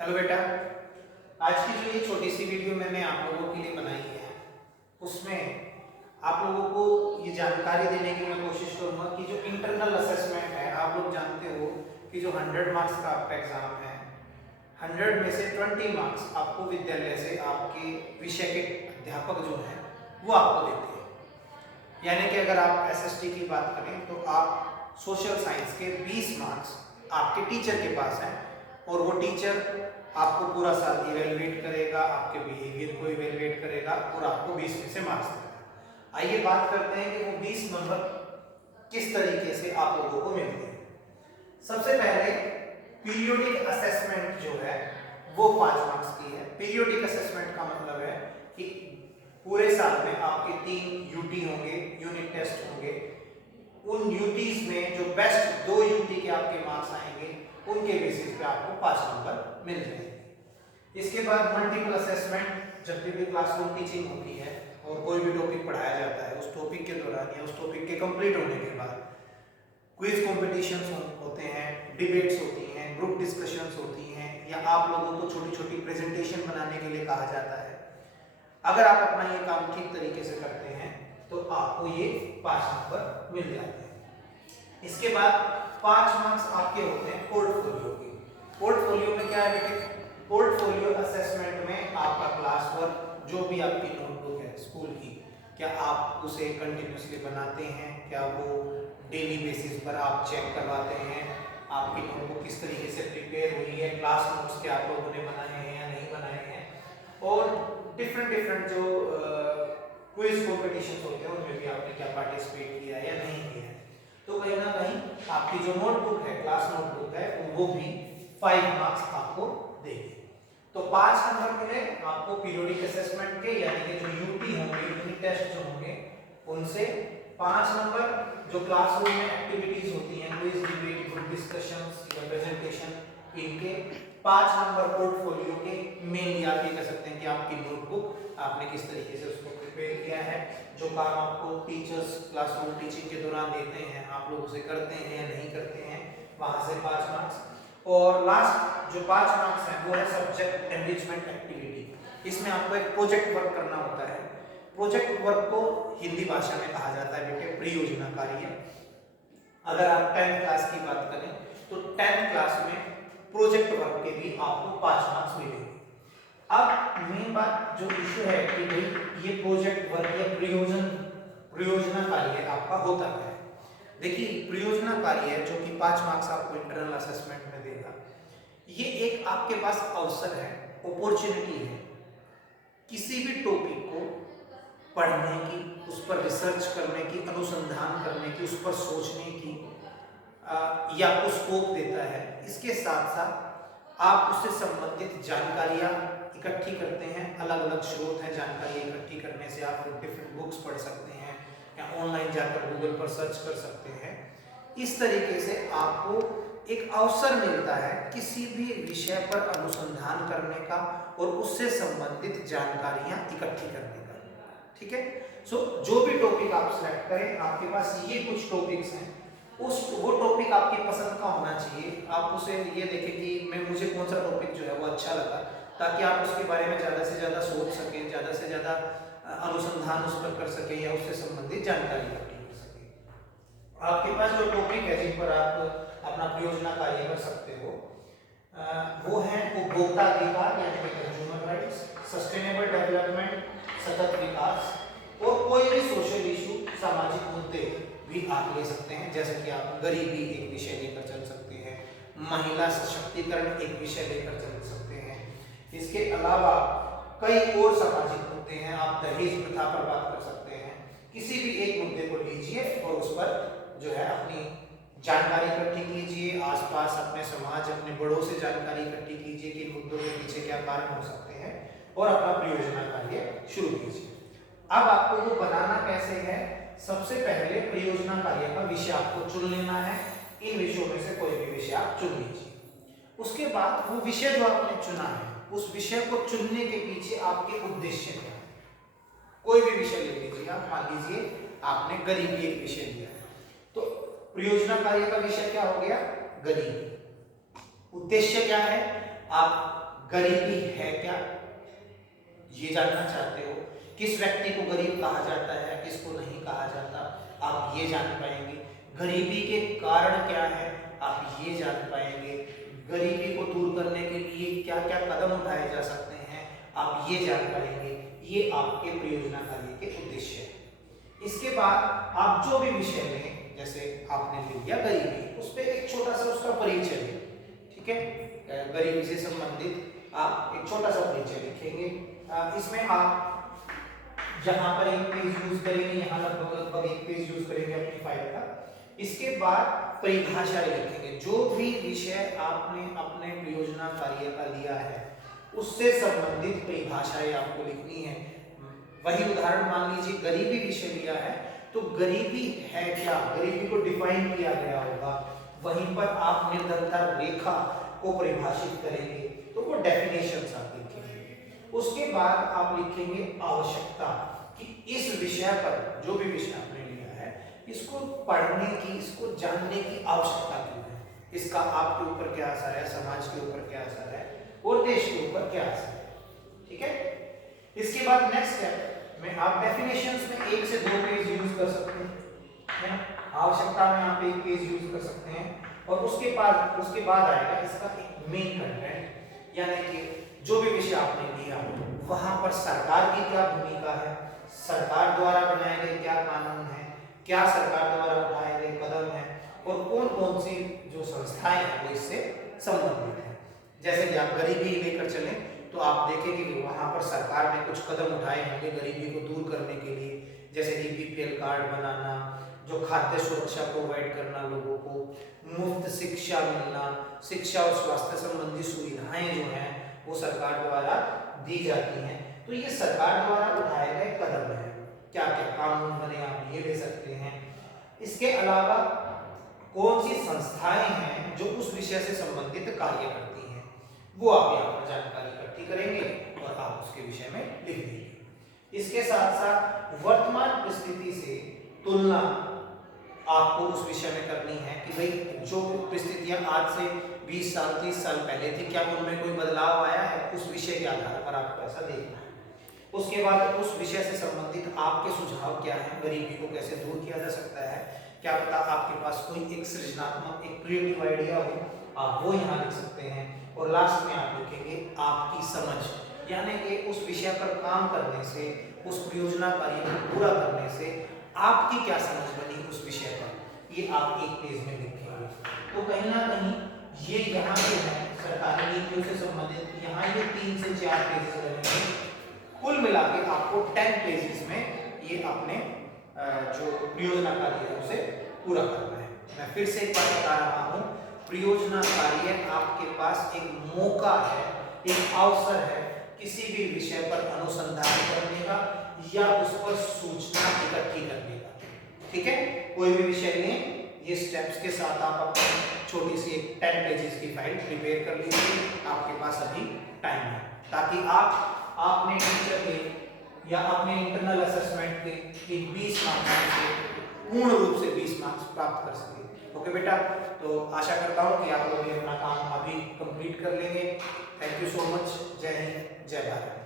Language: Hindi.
हेलो बेटा, आज की जो ये छोटी सी वीडियो मैंने आप लोगों के लिए बनाई है उसमें आप लोगों को ये जानकारी देने की मैं कोशिश करूंगा कि जो इंटरनल असेसमेंट है, आप लोग जानते हो कि जो 100 मार्क्स का आपका एग्जाम है, 100 में से 20 मार्क्स आपको विद्यालय से आपके विषय के अध्यापक जो हैं वो आपको देते हैं। यानी कि अगर आप एसएसटी की बात करें तो आप सोशल साइंस के 20 मार्क्स आपके टीचर के पास हैं और वो टीचर आपको पूरा साल इवेलुएट करेगा, आपके बिहेवियर को इवेलुएट करेगा और आपको 20 में से मार्क्स देगा। आइए बात करते हैं कि वो 20 नंबर किस तरीके से आप लोगों को मिलते हैं। सबसे पहले पीरियोडिक असेसमेंट जो है वो 5 मार्क्स की है। पीरियोडिक असेसमेंट का मतलब है कि पूरे साल में आपके 3 यूटी होंगे, यूनिट टेस्ट होंगे। उन यूटीज में जो बेस्ट 2 यूटी के आपके मार्क्स आएंगे उनके बेसिस पे आपको 5 नंबर मिल जाएंगे। इसके बाद मल्टीपल असेसमेंट, जब भी क्लासरूम टीचिंग होती है और कोई भी टॉपिक पढ़ाया जाता है, उस टॉपिक के दौरान या उस टॉपिक के कंप्लीट होने के बाद क्विज कॉम्पिटिशन्स होते हैं, डिबेट्स होती हैं, ग्रुप डिस्कशंस होती हैं, या आप लोगों को छोटी छोटी प्रेजेंटेशन बनाने के लिए कहा जाता है। अगर आप अपना ये काम ठीक तरीके से करते हैं तो आपको ये 5 नंबर मिल जाते हैं। इसके बाद 5 मार्क्स आपके होते हैं पोर्टफोलियो के। पोर्टफोलियो में क्या है बेटे? पोर्टफोलियो असेसमेंट में आपका क्लास वर्क, जो भी आपकी नोटबुक है स्कूल की, क्या आप उसे कंटिन्यूसली बनाते हैं? क्या वो डेली बेसिस पर आप चेक करवाते हैं? आपकी नोटबुक किस तरीके से प्रिपेयर हुई है? क्लास नोट्स क्या आप लोगों ने बनाए हैं या नहीं बनाए हैं? और डिफरेंट जो क्विज कॉम्पिटिशन्स होते हैं उनमें भी आपने क्या पार्टिसिपेट किया है या नहीं किया है। तो कहीं ना कहीं आपकी जो नोटबुक है, क्लास नोटबुक है, वो भी 5 मार्क्स आपको देगी। तो 5 नंबर मिले आपको पीरियोडिक असेसमेंट के, यानी कि जो यूटी होंगे, यूनिट टेस्ट जो होंगे उनसे। 5 नंबर जो क्लासरूम में एक्टिविटीज होती हैं, क्विज, डिबेट, ग्रुप डिस्कशंस या प्रेजेंटेशन, इनके 5 नंबर पोर्टफोलियो के। मेनली आप ये कह सकते हैं कि आपकी नोटबुक आपने किस तरीके से उसको प्रिपेयर किया है, जो काम आपको टीचर्स क्लासरूम टीचिंग के दौरान देते हैं आप लोग उसे करते हैं या नहीं करते हैं, वहां से 5 मार्क्स। और लास्ट जो 5 मार्क्स हैं वो है सब्जेक्ट एनरिचमेंट एक्टिविटी। इसमें आपको एक प्रोजेक्ट वर्क करना होता है। प्रोजेक्ट वर्क को हिंदी भाषा में कहा जाता है बेटे परियोजना कार्य। अगर आप 10th क्लास की बात करें तो 10th क्लास में प्रोजेक्ट वर्क के भी आपको 5 मार्क्स मिलेंगे। अब मेन बात जो इशू है कि भाई ये प्रोजेक्ट वर्क या परियोजना कार्य आपका होता है। देखिए, परियोजना कार्य जो कि 5 मार्क्स आपको इंटरनल असेसमेंट में देगा, ये एक आपके पास अवसर है, अपॉर्चुनिटी है किसी भी टॉपिक को पढ़ने की, उस पर रिसर्च करने की, अनुसंधान करने की, उस पर सोचने की, या आपको स्कोप देता है। इसके साथ साथ आप उससे संबंधित जानकारियां इकट्ठी करते हैं। अलग अलग स्रोत हैं जानकारी इकट्ठी करने से। आप डिफरेंट बुक्स पढ़ सकते हैं या ऑनलाइन जाकर गूगल पर सर्च कर सकते हैं। इस तरीके से आपको एक अवसर मिलता है किसी भी विषय पर अनुसंधान करने का और उससे संबंधित जानकारियां इकट्ठी करने का। ठीक है। सो जो भी टॉपिक आप सिलेक्ट करें, आपके पास ये कुछ टॉपिक्स हैं, वो टॉपिक आपकी पसंद का होना चाहिए। आप उसे ये देखें कि मुझे कौन सा टॉपिक जो है वो अच्छा लगा, ताकि आप उसके बारे में ज़्यादा से ज़्यादा सोच सकें, ज़्यादा से ज़्यादा अनुसंधान उस पर कर सकें या उससे संबंधित जानकारी इकट्ठी कर सकें। आपके पास जो टॉपिक है जिन पर आप अपना परियोजना कार्य कर सकते हो, वो है उपभोक्ता अधिकार यानी कि कंज्यूमर राइट्स, सस्टेनेबल डेवलपमेंट सतत विकास, और कोई भी सोशल इशू, सामाजिक मुद्दे भी आप ले सकते हैं। जैसे कि आप गरीबी एक विषय लेकर चल सकते हैं, महिला सशक्तिकरण एक विषय लेकर चल सकते हैं। इसके अलावा कई और सामाजिक मुद्दे हैं। आप दहेज प्रथा पर बात कर सकते हैं। किसी भी एक मुद्दे को लीजिए और उस पर जो है अपनी जानकारी इकट्ठी कीजिए। आसपास अपने समाज, अपने बड़ों से जानकारी इकट्ठी कीजिए कि मुद्दों के पीछे क्या कारण हो सकते हैं और अपना परियोजना कार्य शुरू कीजिए। अब आपको वो बनाना कैसे है? सबसे पहले परियोजना कार्य का विषय आपको चुन लेना है। इन विषयों में से कोई भी विषय आप चुन लीजिए। उसके बाद वो विषय जो आपने चुना है, उस विषय को चुनने के पीछे आपके उद्देश्य क्या है। कोई भी विषय ले लीजिए आप। मान लीजिए आपने गरीबी एक विषय लिया है, तो परियोजना कार्य का विषय क्या हो गया? गरीबी। उद्देश्य क्या है? आप गरीबी है क्या, ये जानना चाहते हो। किस व्यक्ति को गरीब कहा जाता है, किसको नहीं कहा जाता, आप ये जान पाएंगे। गरीबी के कारण क्या है, आप ये जान पाएंगे। गरीबी को दूर करने के लिए क्या क्या कदम उठाए जा सकते हैं, आप ये जान पाएंगे। ये आपके परियोजना कार्य के उद्देश्य है। इसके बाद आप जो भी विषय में, जैसे आपने ले लिया गरीबी, उस पर एक छोटा सा उसका परिचय है, ठीक है। गरीबी से संबंधित आप एक छोटा सा परिचय लिखेंगे। इसमें आप यहाँ पर एक पेज यूज करेंगे, यहाँ लगभग एक पेज यूज करेंगे अपनी फाइल का। इसके बाद परिभाषाएं लिखेंगे। जो भी विषय आपने अपने परियोजना कार्य का लिया है उससे संबंधित परिभाषाएं आपको लिखनी है। वही उदाहरण मान लीजिए गरीबी विषय लिया है, तो गरीबी है क्या, गरीबी को डिफाइन किया गया होगा, वहीं पर आप निर्धनता रेखा को परिभाषित करेंगे, तो वो डेफिनेशंस आप लिखेंगे। उसके बाद आप लिखेंगे आवश्यकता, कि इस विषय पर, जो भी विषय आपने लिया है, इसको पढ़ने की, इसको जानने की आवश्यकता क्यों है, इसका आपके ऊपर क्या असर है, समाज के ऊपर क्या असर है और देश के ऊपर क्या असर है, ठीक है। इसके बाद नेक्स्ट स्टेप में आप डेफिनेशंस में 1 से 2 पेज यूज कर सकते हैं, आवश्यकता में आप 1 पेज यूज कर सकते हैं। और उसके बाद आएगा इसका एक मेन कंटेंट, यानी कि जो भी विषय आपने लिया वहां पर सरकार की क्या भूमिका है, सरकार द्वारा बनाए गए क्या कानून है, क्या सरकार द्वारा उठाए गए कदम है, और कौन कौन सी जो संस्थाएं हैं वो इससे संबंधित है। जैसे कि आप गरीबी लेकर चलें तो आप देखेंगे कि वहां पर सरकार ने कुछ कदम उठाए होंगे गरीबी को दूर करने के लिए, जैसे कि बीपीएल कार्ड बनाना, जो खाद्य सुरक्षा प्रोवाइड करना, लोगों को मुफ्त शिक्षा मिलना, शिक्षा और स्वास्थ्य संबंधी सुविधाएं जो हैं वो सरकार द्वारा दी जाती हैं। तो ये सरकार द्वारा उठाए गए कदम हैं, क्या क्या कानून बने आप ये ले सकते हैं। इसके अलावा कौन सी संस्थाएं हैं जो उस विषय से संबंधित कार्य करती हैं, वो आप यहाँ पर जानकारी इकट्ठी करेंगे और आप उसके विषय में लिख देंगे। इसके साथ साथ वर्तमान परिस्थिति से तुलना आपको उस विषय में करनी है कि भाई जो परिस्थितियां आज से 20 साल 30 साल पहले थी, क्या उनमें कोई बदलाव आया है, उस विषय के आधार पर आपको ऐसा देखना है। उसके बाद उस विषय से संबंधित आपके सुझाव क्या हैं, गरीबी को कैसे दूर किया जा सकता है, क्या पता आपके पास कोई एक सृजनात्मक, एक क्रिएटिव आइडिया हो, आप वो यहाँ लिख सकते हैं। और लास्ट में आप लिखेंगे आपकी समझ, यानी कि उस विषय पर काम करने से, उस परियोजना कार्य को पूरा करने से आपकी क्या समझ बनी उस विषय पर, ये आप एक पेज में लिखेंगे। तो कहीं ना कहीं ये यहाँ जो है सरकारी नीतियों से संबंधित, यहाँ ये 3 से 4 पेजेस रहेंगे, कुल मिला के आपको 10 पेजेस में ये अपने जो परियोजना कार्य है उसे पूरा करना है। मैं फिर से एक बार बता रहा हूँ, परियोजना कार्य आपके पास एक मौका है, एक अवसर है किसी भी विषय पर अनुसंधान करने का या उस पर सूचना इकट्ठी करने का, ठीक है। कोई भी विषय लें, ये स्टेप्स के साथ आप अपनी छोटी सी एक 10 पेजेस की फाइल प्रिपेयर कर लीजिए, आपके पास अभी टाइम है, ताकि आप अपने टीचर के या अपने इंटरनल असेसमेंट के 20 मार्क्स से पूर्ण रूप से 20 मार्क्स प्राप्त कर सकें। ओके बेटा, तो आशा करता हूँ कि आप लोग अपना काम अभी कंप्लीट कर लेंगे। Thank you so much. जय हिंद, जय भारत।